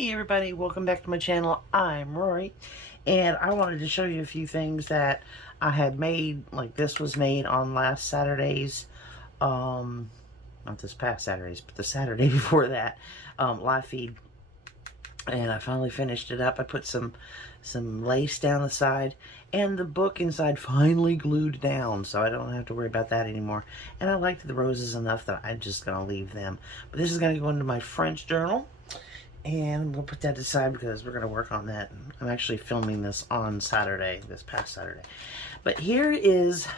Hey everybody, welcome back to my channel. I'm Rory, and I wanted to show you a few things that I had made. Like this was made on last Saturday's, not this past Saturday's, but the Saturday before that, live feed. And I finally finished it up. I put some lace down the side, and the book inside finally glued down, so I don't have to worry about that anymore. And I liked the roses enough that I'm just gonna leave them. But this is gonna go into my French journal. And I'm going to put that aside because we're going to work on that. I'm actually filming this on Saturday, this past Saturday. But here is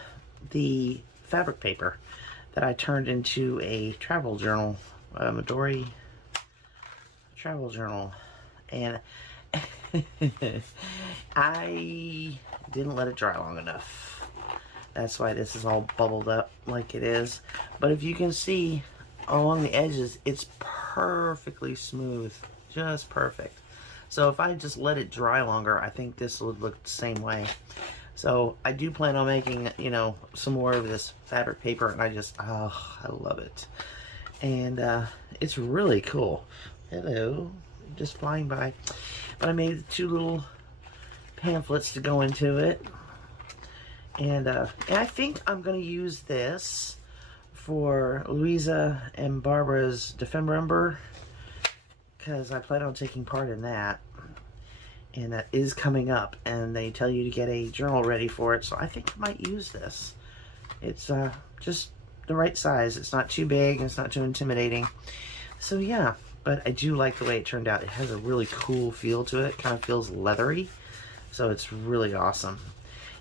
the fabric paper that I turned into a travel journal, Midori travel journal. And I didn't let it dry long enough. That's why this is all bubbled up like it is. But if you can see along the edges, it's perfectly smooth, just perfect. So if I just let it dry longer, I think this would look the same way. So I do plan on making, you know, some more of this fabric paper, and I love it. And it's really cool. Hello, just flying by. But I made two little pamphlets to go into it, and I think I'm going to use this for Louisa and Barbara's Defember, because I plan on taking part in that, and that is coming up, and they tell you to get a journal ready for it, so I think I might use this. It's just the right size. It's not too big, and it's not too intimidating. So yeah, but I do like the way it turned out. It has a really cool feel to it. Kind of feels leathery, so it's really awesome.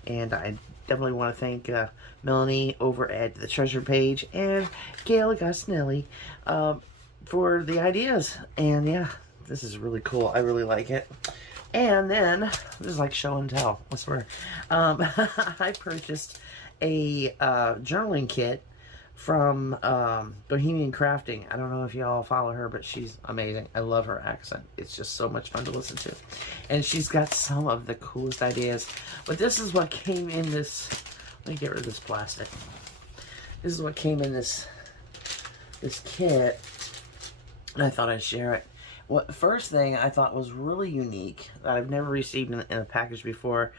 And I definitely want to thank Melanie over at the Treasure Page and Gail Agostinelli for the ideas. And yeah, this is really cool. I really like it. And then, this is like show and tell, I swear. I purchased a journaling kit from Bohemian Crafting. I don't know if y'all follow her, but she's amazing. I love her accent. It's just so much fun to listen to. And she's got some of the coolest ideas. But this is what came in this. Let me get rid of this plastic. This is what came in this kit, and I thought I'd share it. Well, the first thing I thought was really unique that I've never received in a package before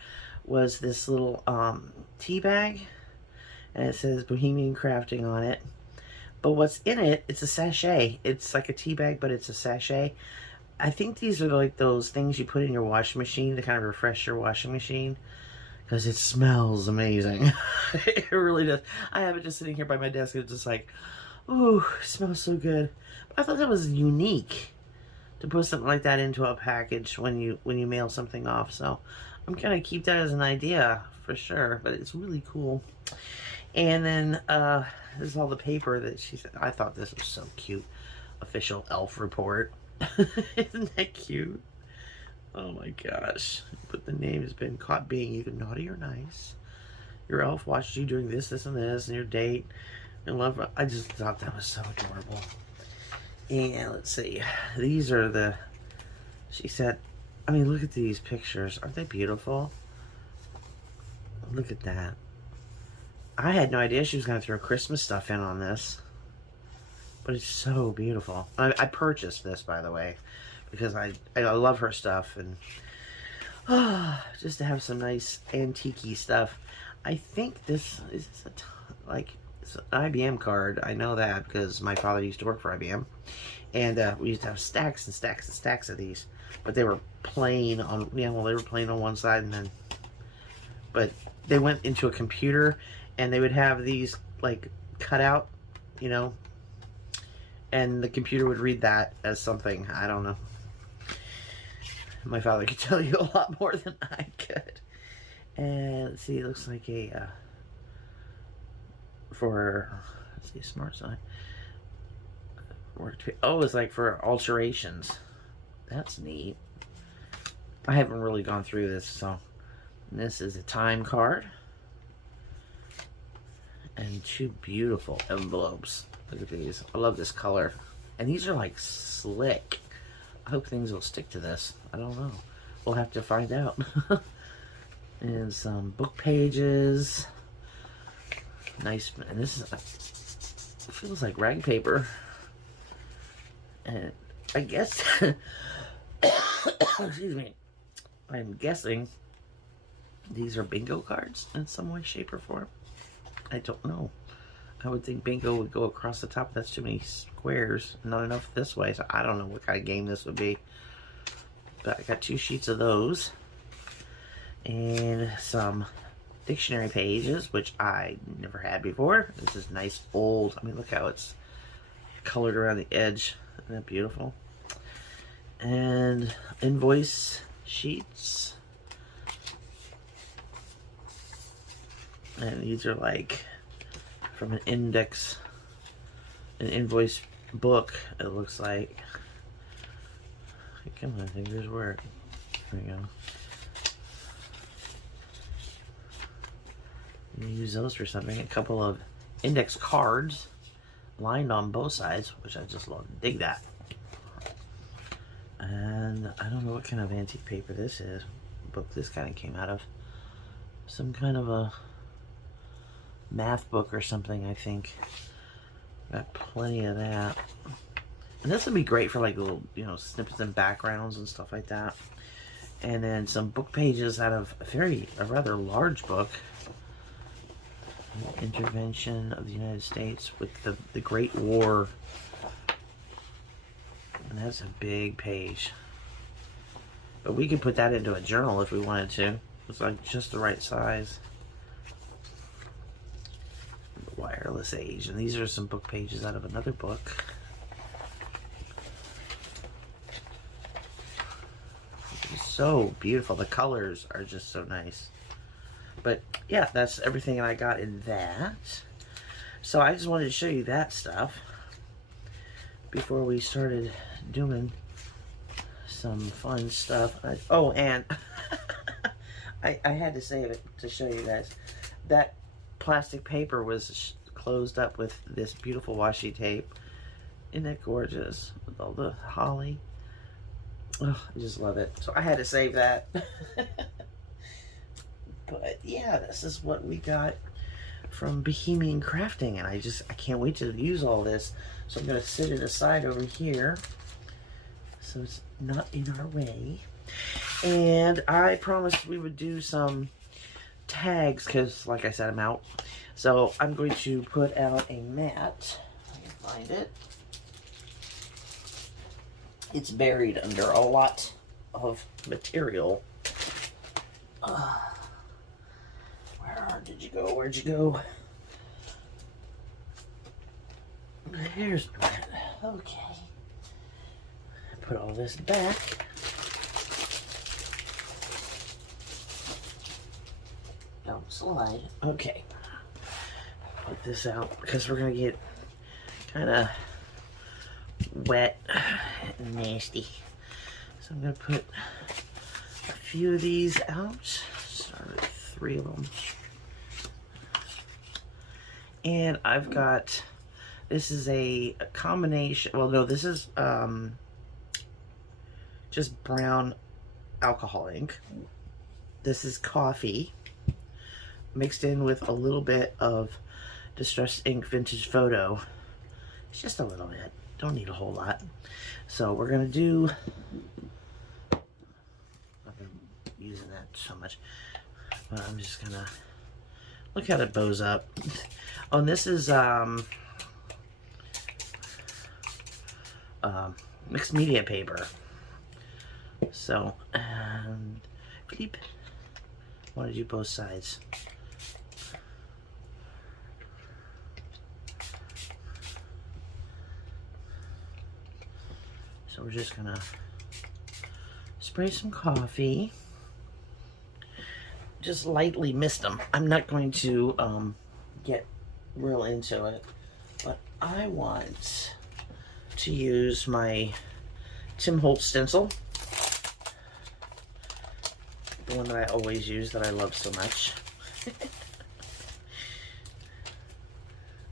was this little tea bag. And it says Bohemian Crafting on it. But what's in it, it's a sachet. It's like a tea bag, but it's a sachet. I think these are like those things you put in your washing machine to kind of refresh your washing machine, because it smells amazing. It really does. I have it just sitting here by my desk, and it's just like, ooh, it smells so good. But I thought that was unique to put something like that into a package when you mail something off. So I'm gonna keep that as an idea for sure. But it's really cool. And then this is all the paper that she said. I thought this was so cute. Official elf report. Isn't that cute? Oh my gosh. But the name has been caught being either naughty or nice. Your elf watched you doing this, and your date. And love. I just thought that was so adorable. And let's see. These are the, she said, I mean, look at these pictures. Aren't they beautiful? Look at that. I had no idea she was going to throw Christmas stuff in on this. But it's so beautiful. I purchased this, by the way, because I love her stuff. And just to have some nice antique-y stuff. I think this is it's an IBM card. I know that because my father used to work for IBM. And we used to have stacks and stacks and stacks of these. But they were plain on, they were plain on one side, and then, but they went into a computer, and they would have these like cut out, you know, and the computer would read that as something. I don't know. My father could tell you a lot more than I could. And let's see, it looks like a let's see, smart sign. Oh, it's like for alterations. That's neat. I haven't really gone through this, so this is a time card. And two beautiful envelopes. Look at these. I love this color. And these are like slick. I hope things will stick to this. I don't know. We'll have to find out. And some book pages. Nice. And this is, it feels like rag paper. And I guess Excuse me. I'm guessing these are bingo cards in some way, shape, or form. I don't know. I would think bingo would go across the top. That's too many squares. Not enough this way. So I don't know what kind of game this would be. But I got 2 sheets of those. And some dictionary pages, which I never had before. This is nice old. I mean, look how it's colored around the edge. Isn't that beautiful? And invoice sheets. And these are like from an invoice book, it looks like. Come on, fingers work. There we go. You use those for something. A couple of index cards lined on both sides, which I just love. Dig that. And I don't know what kind of antique paper this is. Book this kind of came out of some kind of a math book or something, I think. Got plenty of that. And this would be great for like little, you know, snippets and backgrounds and stuff like that. And then some book pages out of a rather large book. Intervention of the United States with the Great War. And that's a big page. But we could put that into a journal if we wanted to. It's like just the right size. The Wireless Age. And these are some book pages out of another book. It's so beautiful. The colors are just so nice. But yeah, that's everything I got in that. So I just wanted to show you that stuff before we started doing some fun stuff. Oh, and I had to save it to show you guys. That plastic paper was closed up with this beautiful washi tape. Isn't that gorgeous? With all the holly. Oh, I just love it. So I had to save that. But yeah, this is what we got from Bohemian Crafting, and I can't wait to use all this. So I'm going to sit it aside over here so it's not in our way. And I promised we would do some tags because, like I said, I'm out. So I'm going to put out a mat. I can find it. It's buried under a lot of material. Did you go? Where'd you go? Here's that. Okay. Put all this back. Don't slide. Okay. Put this out because we're gonna get kind of wet and nasty. So I'm gonna put a few of these out. Start with 3 of them. And I've got, this is a combination, well no, this is just brown alcohol ink. This is coffee mixed in with a little bit of Distress Ink Vintage Photo. It's just a little bit, don't need a whole lot. So we're gonna do, I've been using that so much, but I'm just gonna, look how it bows up. Oh, and this is mixed media paper. So, bleep. I want to do both sides. So we're just gonna spray some coffee. Just lightly mist them. I'm not going to get real into it, but I want to use my Tim Holtz stencil, the one that I always use, that I love so much.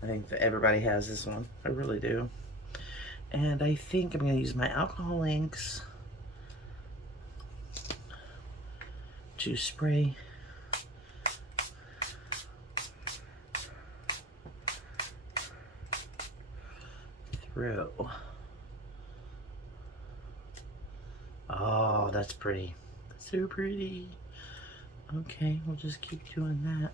I think that everybody has this one. I really do. And I think I'm going to use my alcohol inks to spray through. Oh, Oh, that's pretty. So pretty. Okay, we'll just keep doing that.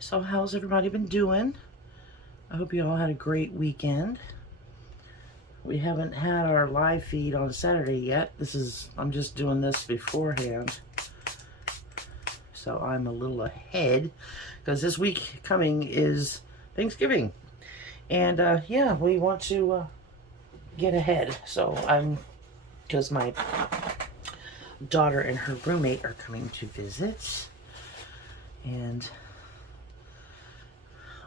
So how's everybody been doing? I hope you all had a great weekend. We haven't had our live feed on Saturday yet. I'm just doing this beforehand. So I'm a little ahead because this week coming is Thanksgiving. And yeah, we want to get ahead. So because my daughter and her roommate are coming to visit. And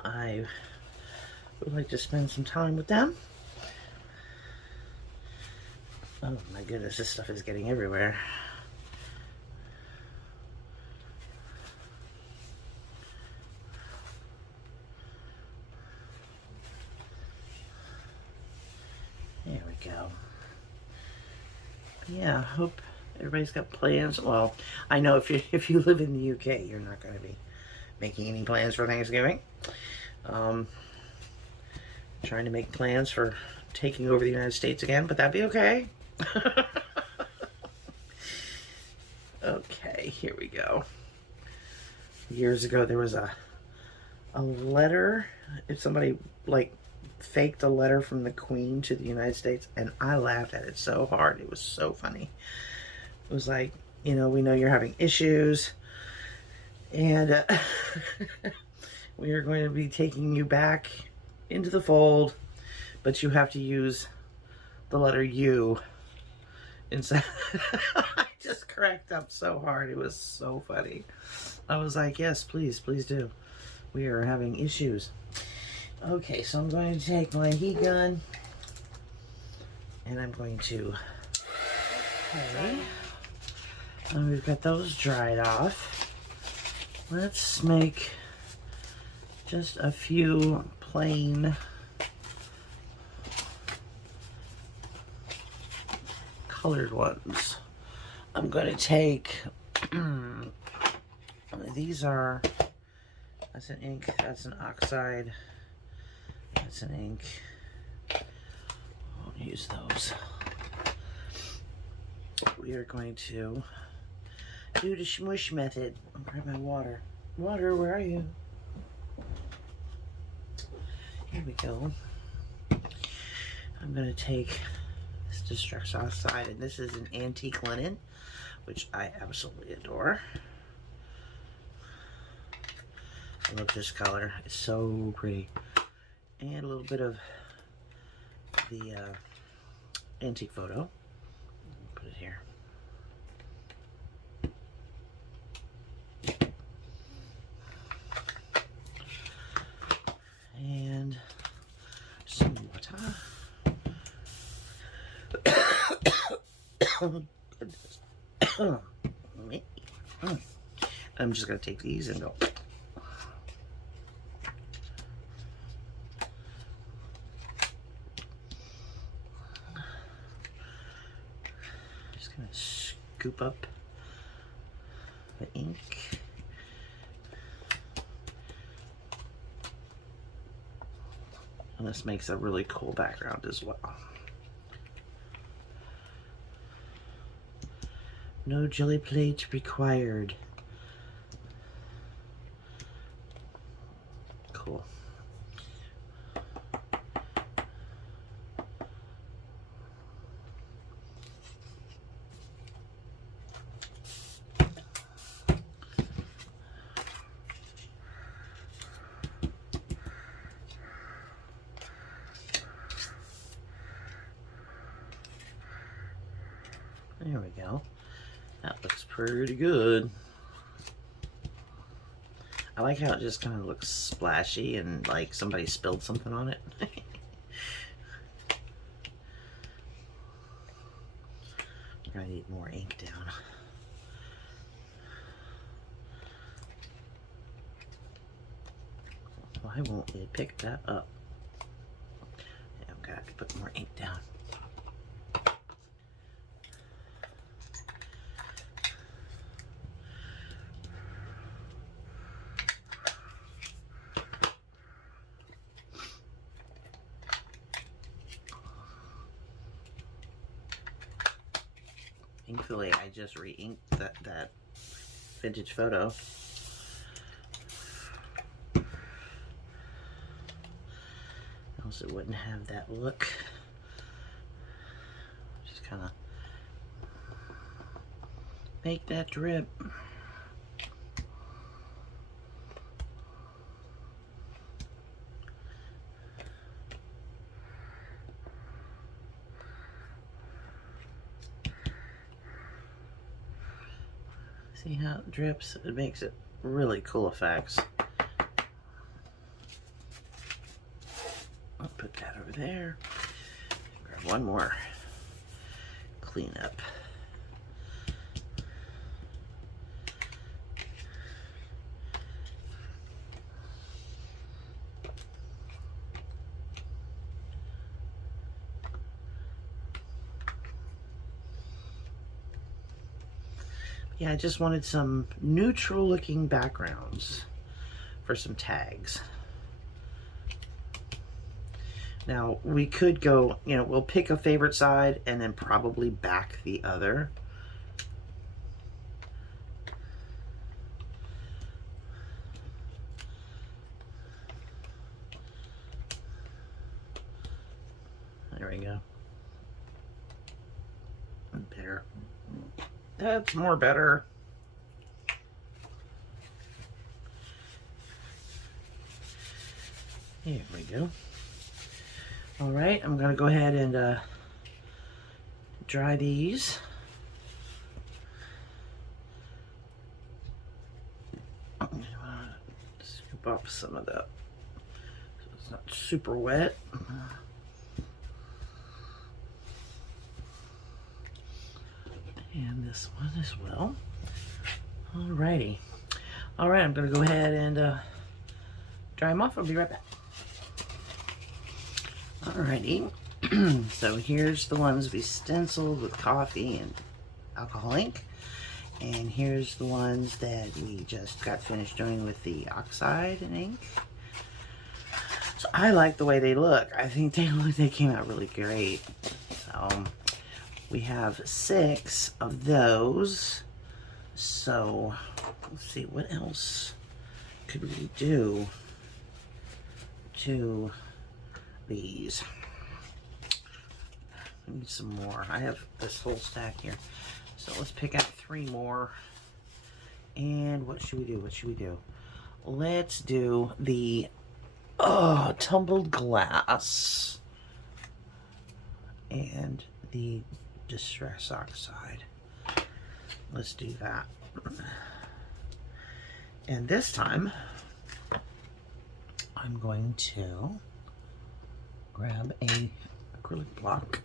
I would like to spend some time with them. Oh my goodness, this stuff is getting everywhere. There we go. Yeah, I hope everybody's got plans. Well, I know if you live in the UK, you're not going to be making any plans for Thanksgiving. Trying to make plans for taking over the United States again, but that'd be okay. Okay, here we go. Years ago, there was a letter. If somebody like faked a letter from the Queen to the United States, and I laughed at it so hard. It was so funny. It was like, you know, we know you're having issues, and we are going to be taking you back into the fold, but you have to use the letter U instead. I just cracked up so hard. It was so funny. I was like, yes, please, please do. We are having issues. Okay, so I'm going to take my heat gun and I'm going to, okay, and we've got those dried off. Let's make just a few plain colored ones. I'm going to take, these are, that's an ink, that's an oxide, that's an ink. I'll use those. We are going to do the smush method. I'll grab my water. Water, where are you? Here we go. I'm going to take this Distress Oxide, and this is an antique linen, which I absolutely adore. I love this color. It's so pretty. And a little bit of the antique photo. Put it here. And some water. Oh, goodness. I'm just going to take these and go. Just going to scoop up the ink. And this makes a really cool background as well. No jelly plate required. Cool. There we go. That looks pretty good. I like how it just kind of looks splashy and like somebody spilled something on it. I need more ink down. Why won't it pick that up? Yeah, I've got to put more ink down. Thankfully, I just re-inked that vintage photo. Else it wouldn't have that look. Just kind of make that drip. See how it drips? It makes it really cool effects. I'll put that over there. Grab one more. Clean up. Yeah, I just wanted some neutral looking backgrounds for some tags. Now we could go, you know, we'll pick a favorite side and then probably back the other. There we go. Better. That's more better. Here we go. All right, I'm gonna go ahead and dry these. I'm gonna scoop up some of that so it's not super wet. And this one as well. Alrighty. Alright, I'm gonna go ahead and dry them off. I'll be right back. Alrighty. So here's the ones we stenciled with coffee and alcohol ink. And here's the ones that we just got finished doing with the oxide and ink. So I like the way they look. I think they came out really great. So we have 6 of those. So let's see, what else could we do to these? I need some more. I have this whole stack here. So let's pick out 3 more. And what should we do? What should we do? Let's do the tumbled glass and the distress oxide. Let's do that. And this time I'm going to grab a acrylic block.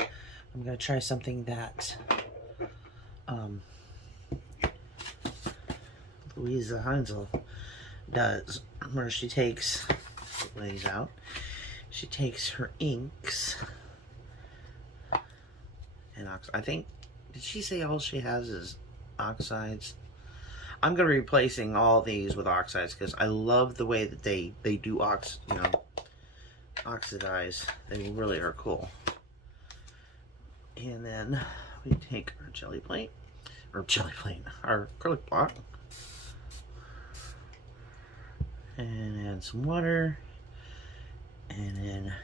I'm going to try something that Louisa Heinzel does, where she takes, lays out, she takes her inks and I think, did she say all she has is oxides? I'm going to be replacing all these with oxides because I love the way that they do oxidize. They really are cool. And then we take our our acrylic block, and add some water, and then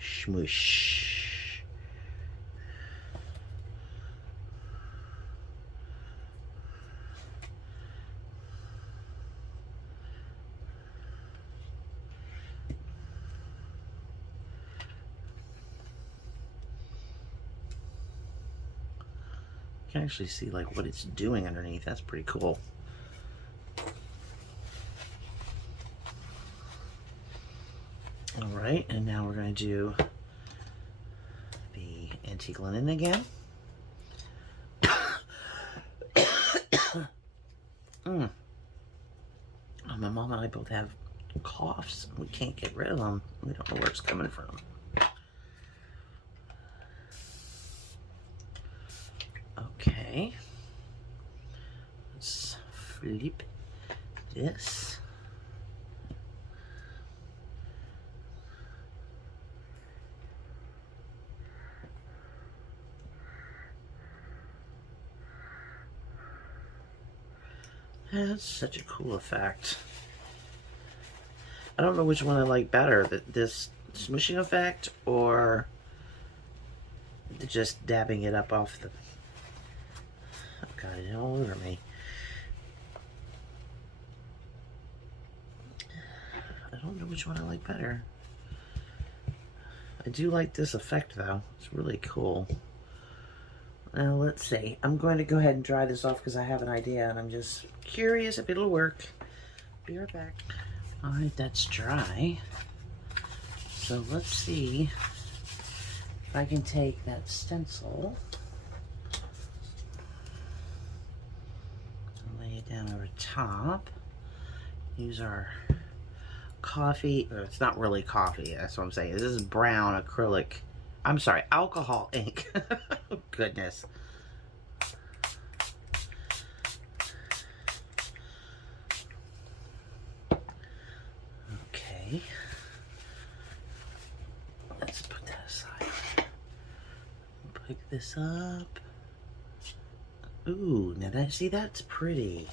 smoosh. You can actually see like what it's doing underneath. That's pretty cool. All right, and now we're going to do the antique linen again. My mom and I both have coughs. We can't get rid of them. We don't know where it's coming from. Okay. Let's flip this. That's such a cool effect. I don't know which one I like better, this smooshing effect or just dabbing it up off the... I've got it all over me. I don't know which one I like better. I do like this effect though. It's really cool. Now let's see. I'm going to go ahead and dry this off because I have an idea and I'm just curious if it'll work. Be right back. Alright, that's dry. So let's see if I can take that stencil, lay it down over top, use our coffee, or it's not really coffee, that's what I'm saying. This is brown acrylic, I'm sorry, alcohol ink. Oh, goodness. Okay. Let's put that aside. Pick this up. Ooh, now that, see, that's pretty.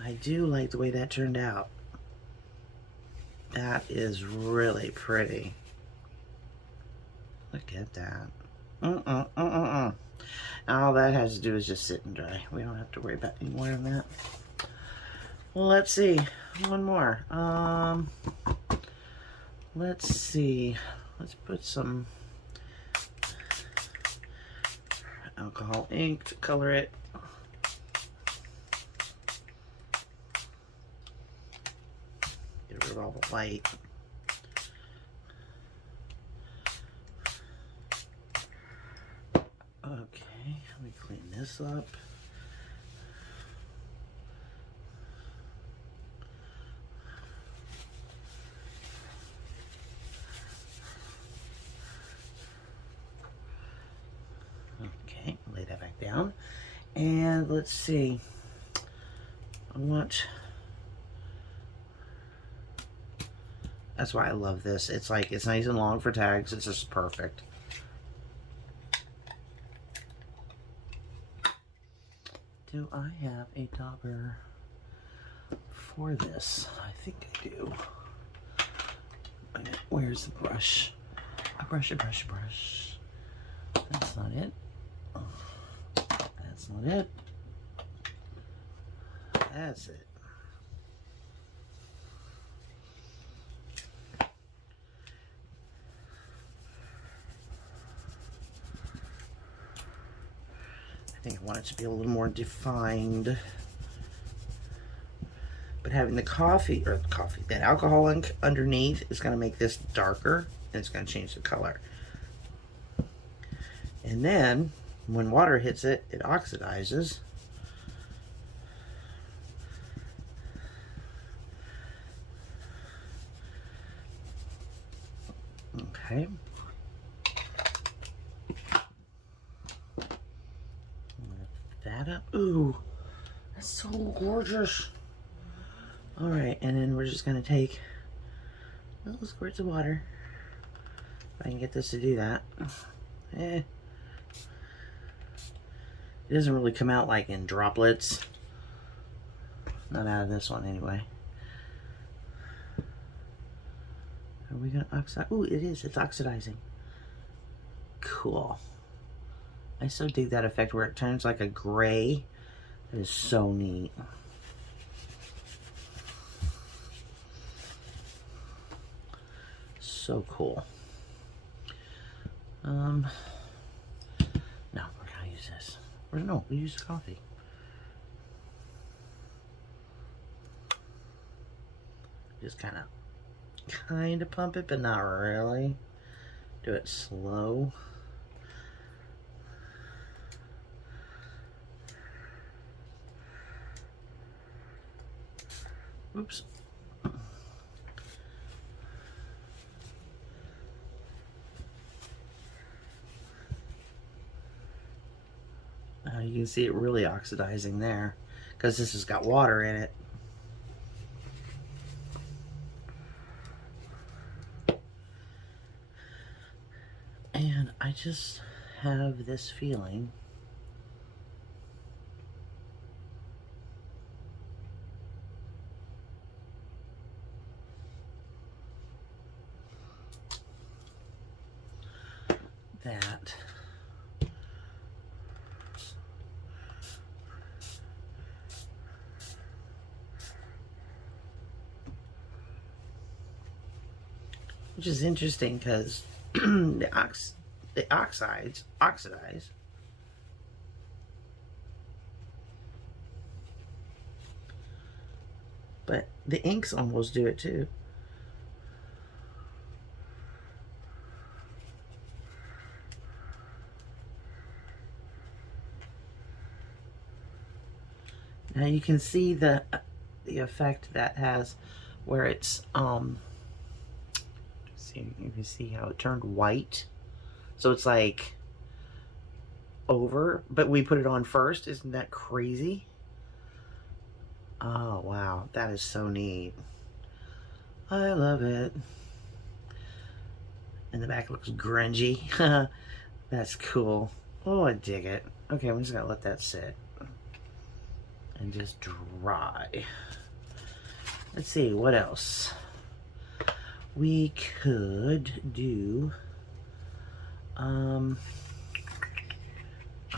I do like the way that turned out. That is really pretty. Look at that. All that has to do is just sit and dry. We don't have to worry about any more of that. Well, let's see. One more. Let's see. Let's put some alcohol ink to color it. Get rid of all the light. Okay, let me clean this up. Okay, lay that back down. And let's see. I want... That's why I love this. It's like, it's nice and long for tags. It's just perfect. Do I have a dauber for this? I think I do. Where's the brush? A brush, a brush, a brush. That's not it. That's not it. That's it. I think I want it to be a little more defined. But having the that alcohol ink underneath is going to make this darker and it's going to change the color. And then when water hits it, it oxidizes. Okay. That up. Ooh, that's so gorgeous. All right, and then we're just gonna take little squirts of water. If I can get this to do that. It doesn't really come out like in droplets. Not out of this one anyway. Are we gonna oxidize? Ooh, it is. It's oxidizing. Cool. I so dig that effect where it turns like a gray. It is so neat. So cool. No, we're gonna use this. Or no, we use the coffee. Just kind of pump it, but not really. Do it slow. Oops. You can see it really oxidizing there because this has got water in it. And I just have this feeling that which is interesting because the oxides oxidize, but the inks almost do it too. Now you can see the effect that has where it's see, you can see how it turned white. So it's like over, but we put it on first. Isn't that crazy? Oh wow, that is so neat. I love it. And the back looks grungy. That's cool. Oh, I dig it. Okay, I'm just gonna let that sit and just dry. Let's see, what else? We could do, I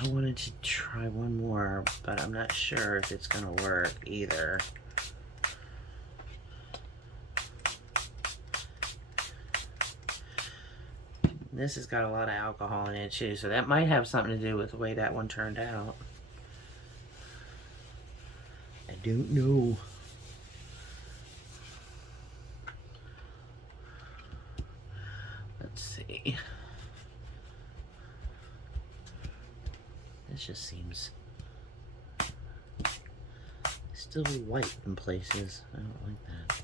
wanted to try one more, but I'm not sure if it's gonna work either. This has got a lot of alcohol in it too, so that might have something to do with the way that one turned out. I don't know. Let's see. This just seems still white in places. I don't like that.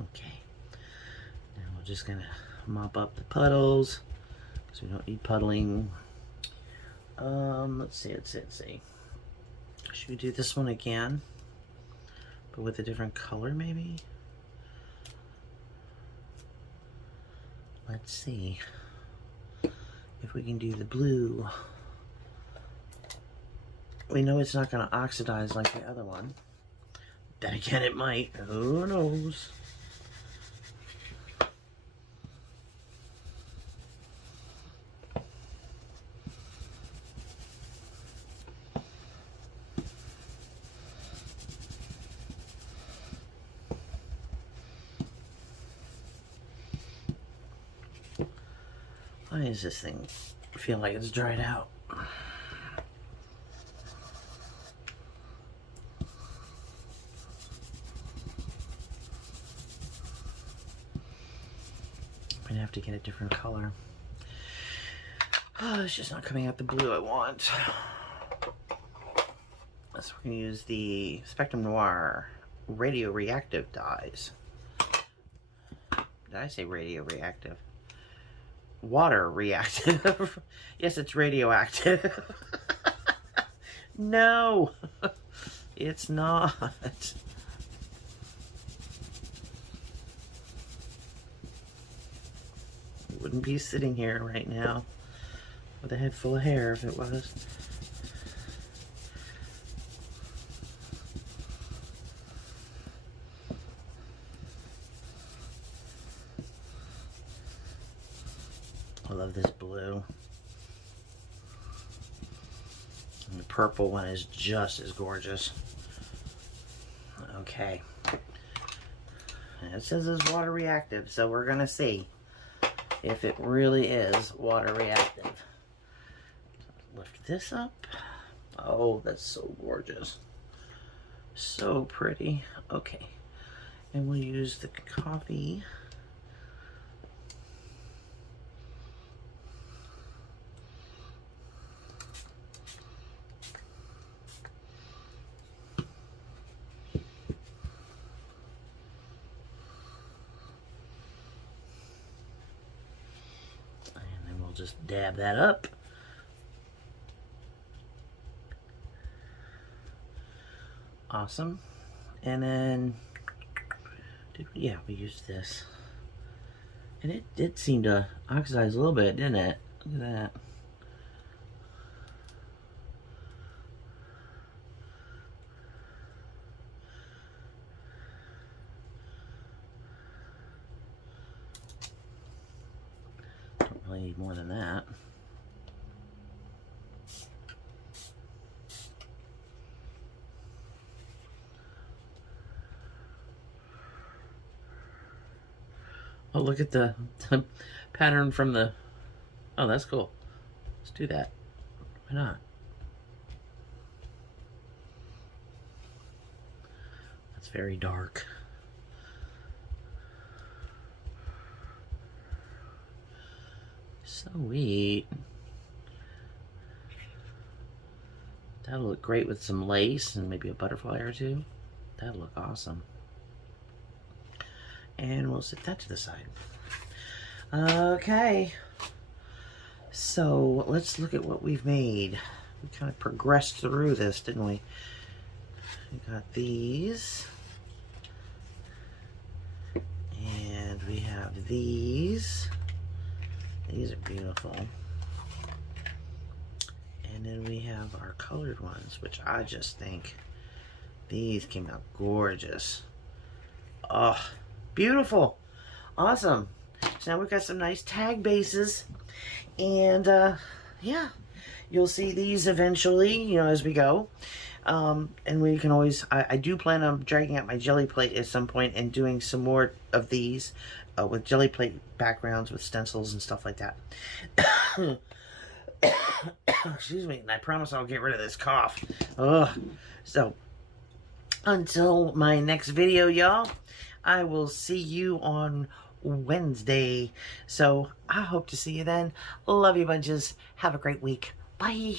Okay. Now we're just gonna mop up the puddles because we don't need puddling. Let's see. Should we do this one again, but with a different color maybe? Let's see if we can do the blue. We know it's not going to oxidize like the other one. Then again, it might. Who knows? Why does this thing feel like it's dried out? I'm gonna have to get a different color. Oh, it's just not coming out the blue I want. So we're gonna use the Spectrum Noir radio reactive dyes. Did I say radio reactive? Water reactive. Yes, it's radioactive. No, it's not. It wouldn't be sitting here right now with a head full of hair if it was. I love this blue. And the purple one is just as gorgeous. Okay. And it says it's water reactive, so we're gonna see if it really is water reactive. Lift this up. Oh, that's so gorgeous. So pretty. Okay. And we'll use the coffee. Just dab that up. Awesome. And then, yeah, we used this. And it did seem to oxidize a little bit, didn't it? Look at that. Don't really need more than that. Oh, look at the pattern from the... Oh, that's cool. Let's do that. Why not? That's very dark. Sweet. That'll look great with some lace and maybe a butterfly or two. That'll look awesome. And we'll set that to the side. Okay. So let's look at what we've made. We kind of progressed through this, didn't we? We got these. And we have these. These are beautiful. And then we have our colored ones, which I just think these came out gorgeous. Oh, beautiful. Awesome. So now we've got some nice tag bases. And yeah, you'll see these eventually, you know, as we go. And we can always, I do plan on dragging out my jelly plate at some point and doing some more of these with jelly plate backgrounds with stencils and stuff like that. Excuse me, and I promise I'll get rid of this cough. Ugh. So, until my next video, y'all, I will see you on Wednesday. So, I hope to see you then. Love you bunches. Have a great week. Bye.